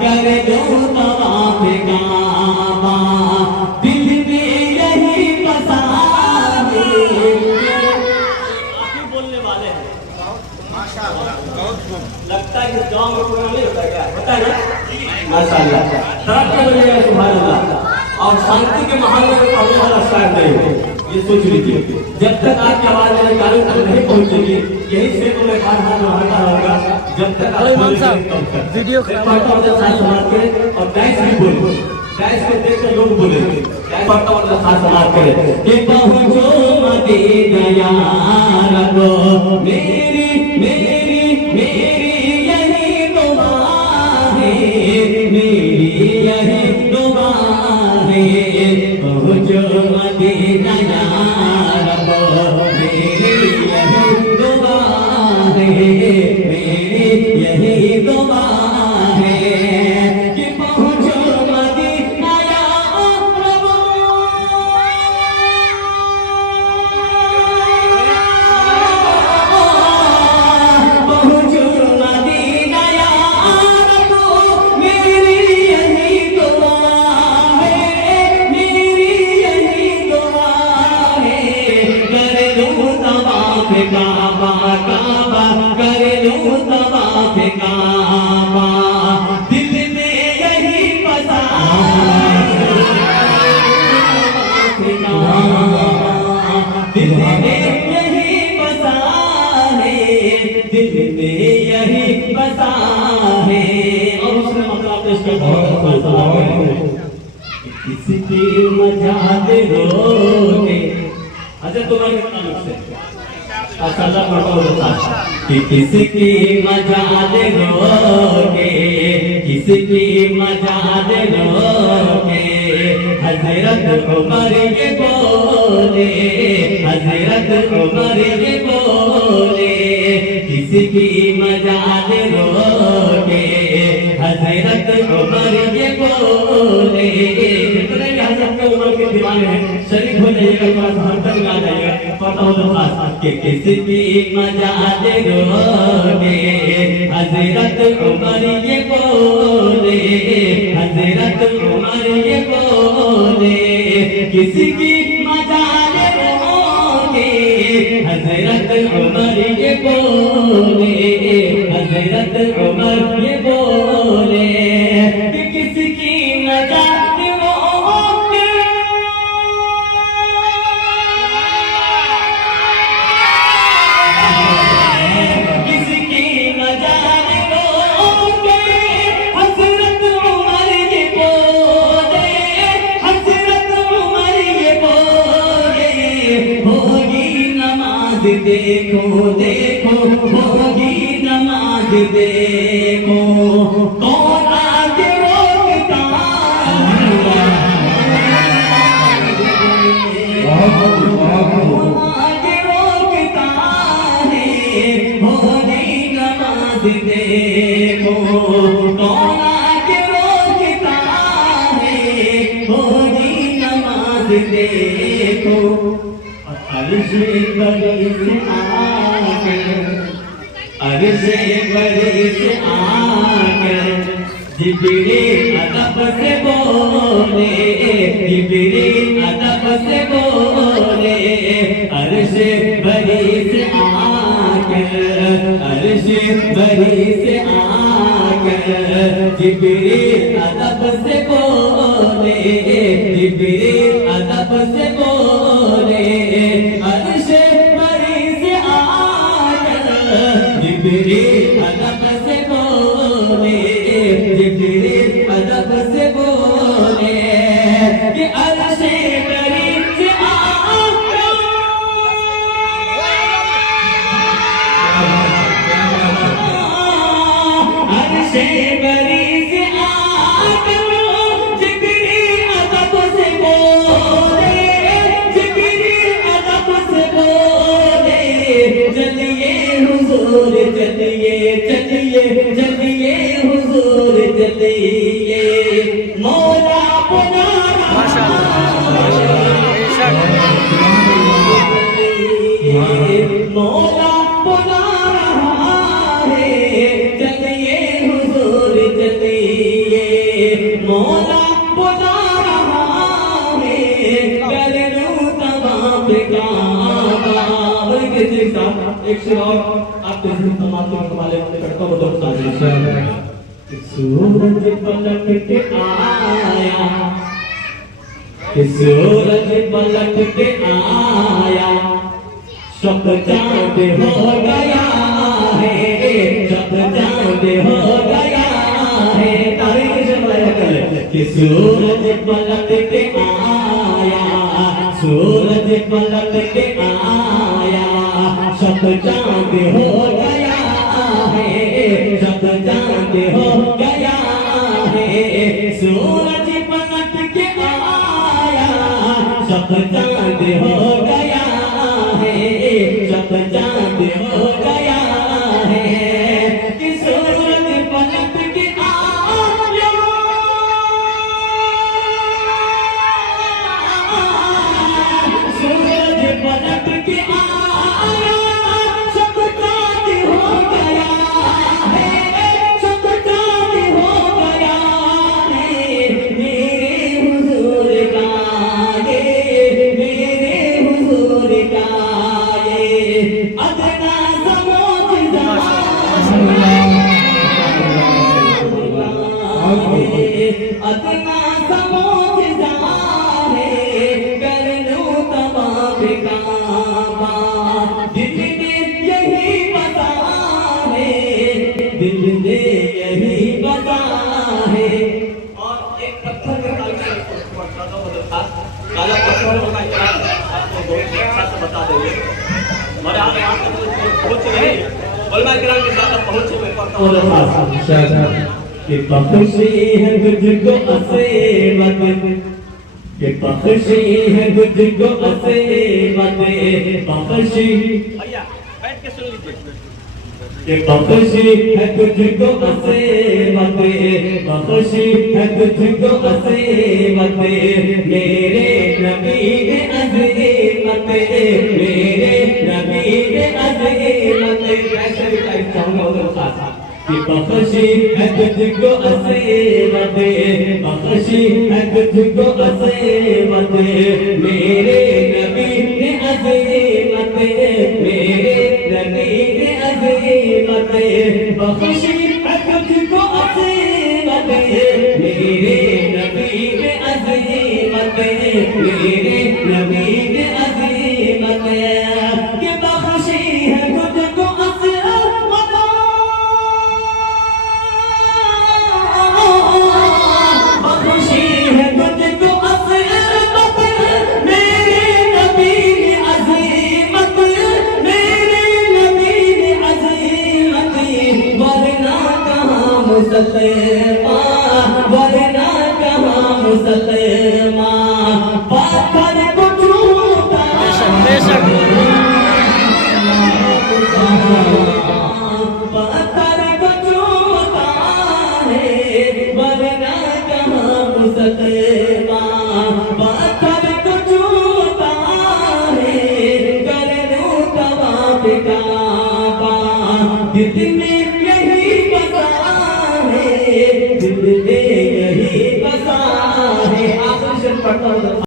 कर दो तवाफ काबा, दिल में यही बसा है। आप ही बोलने वाले हैं माशाअल्लाह। लगता है इस गांव में प्रोग्राम नहीं होता क्या? होता है ना माशाअल्लाह। तरक्की हो जाएगा सुभान अल्लाह। और शांति के माहौल में पढ़ने वाला स्टार्ट नहीं हो, ये सोच लीजिए। जब तक आपकी आवाज मेरे कानों तक नहीं पहुंचेगी, यही से तो मैं बार बार दोहराता रहूंगा। जब तक आप वीडियो समाज के और गैस भी बोले, गैस को देख कर लोग बोले पढ़ता मतलब साथ समाज करे कि पहुंचो मदीना यार को, मेरी मेरी मेरी यही दुआ है, मेरी यही दुआ है। पहुंचो मदीना यार को, मेरी यही दुआ है, मेरी यही दुआ है कि पहुंचो मदीना यार को। पहुंचो मदीना यार को, मेरी यही दुआ है, मेरी यही दुआ है। कर लूं तवाफ काबा काबा, कर लूं तवाफ काबा, दिल में यही बसा है। दिल में यही बसा है, दिल में यही बसा है। और उसने मतलब इसका बहुत किसकी मजाल रोके। अच्छा तुम्हारे कितना लुक से असल कि किसकी मजाल रोके, किसकी मजाल रोके। हजरत उमर ये बोले, हजरत उमर ये बोले, किसकी मजाल रोके। हजरत उमर ये बोले, जितने भी हजरत उमर के दीवाने हैं शरीफ हो जाइएगा, थोड़ा सा हरकत में आ जाइएगा। पता हो तो खास कि किसकी मजाल रोके। हजरत उमर ये बोले, हजरत उमर ये बोले, किसकी मजाल रोके। हजरत उमर ये बोले, हजरत उमर ये बोले कि किसकी मजाल रोके। किसकी मजाल रोके। हजरत उमर ये बोले, हजरत उमर ये बोले, होगी नमाज देखो देखो, होगी नमाज देखो। कौन आगे रोकता आगे रोकता है, होगी नमाज देखो। कौन आगे रोकता है, होगी नमाज देखो। अर्श बड़ी से आकर, अर्श बड़ी से आकर जिब्रील अदब से बोले, जिब्रील अदब से बोले। अर्श बड़ी से आकर, अर्श बड़ी से आकर जिब्रील अदब से बोले, जिब्रील अदब से बोले। अर्श बड़ी से आकर जिब्रील अदब से बोले, जिब्रील अदब से बोले कि अर्श बड़ी से आकर। अर्श बड़ी से आकर जिब्रील अदब से बोले, जिब्रील अदब से बोले। चलिए हुजूर चलिए, चलिए चलिए हुजूर चलिए, मौला बुला रहा है, मौला बुला रहा है। चलिए हुजूर चलिए, मौला बुला रहा है कर लूं तवाफ काबा। एक शेर और आप तमाम वाले करता हूँ दोस्त सूरज पलट के आया, सूरज पलट के आया, शब चांद हो गया है, शब चांद हो गया है। तारीख से बयां कर कि सूरज पलट के आया, सूरज पलट के आया, शब चांद हो गया है, शब चांद हो गया है। सूरज पलट के आया, शब चांद हो गया है, शब चांद हो गया है। कि सूरज पलट के आया, सूरज पलट के आया, शब चांद हो गया है, शब चांद हो गया है। मेरे हुजूर का ये, मेरे हुजूर का ये अदना सा मौजज़ा है, अदना सा मौजज़ा है कर लूं तवाफ काबा। दिल में यही बसा है, दिल में यही बसा है। और एक पत्थर का काला पत्थर होगा, आपको बहुत अच्छा से बता देंगे। हमारे आप पहुंच गए उलमा किराम के साथ पहुंचे मैं पढ़ता हूँ कि बख्शी है तुझको असीमत, कि बख्शी है तुझको असीमत, बख्शी भैया बैठ के सुन लीजिए कि बख्शी है तुझको असीमत, बख्शी है तुझको असीमत। मेरे नबी ने अज़ीमत, मेरे नबी ने अज़ीमत। ऐसे भी टाइप चाहूंगा उधर साथ कि बख्शी है तुझको असीमत, बख्शी है तुझको असीमत। मेरे नबी ने अज़ीमत, मेरे नबी ने अज़ीमत। बख्शी है तुझको असीमत, मेरे नबी ने अज़ीमत, मेरे नबी ने अज़ीमत। कि बख्शी है तुझको असीमत, बख्शी है तुझको असीमत। मेरे नबी ने अज़ीमत, मेरे नबी ने अज़ीमत। वरना कहाँ मुसलमान, वरना कहाँ मुसलमान। पत्थर को छूता, पत्थर को छूता है, वरना कहाँ मुसलमान। पत्थर को छूता है कर लूं तवाफ काबा। दिल में यही बसा है, दिल में यही बसा है। आखिरी शेर पढ़ता हूँ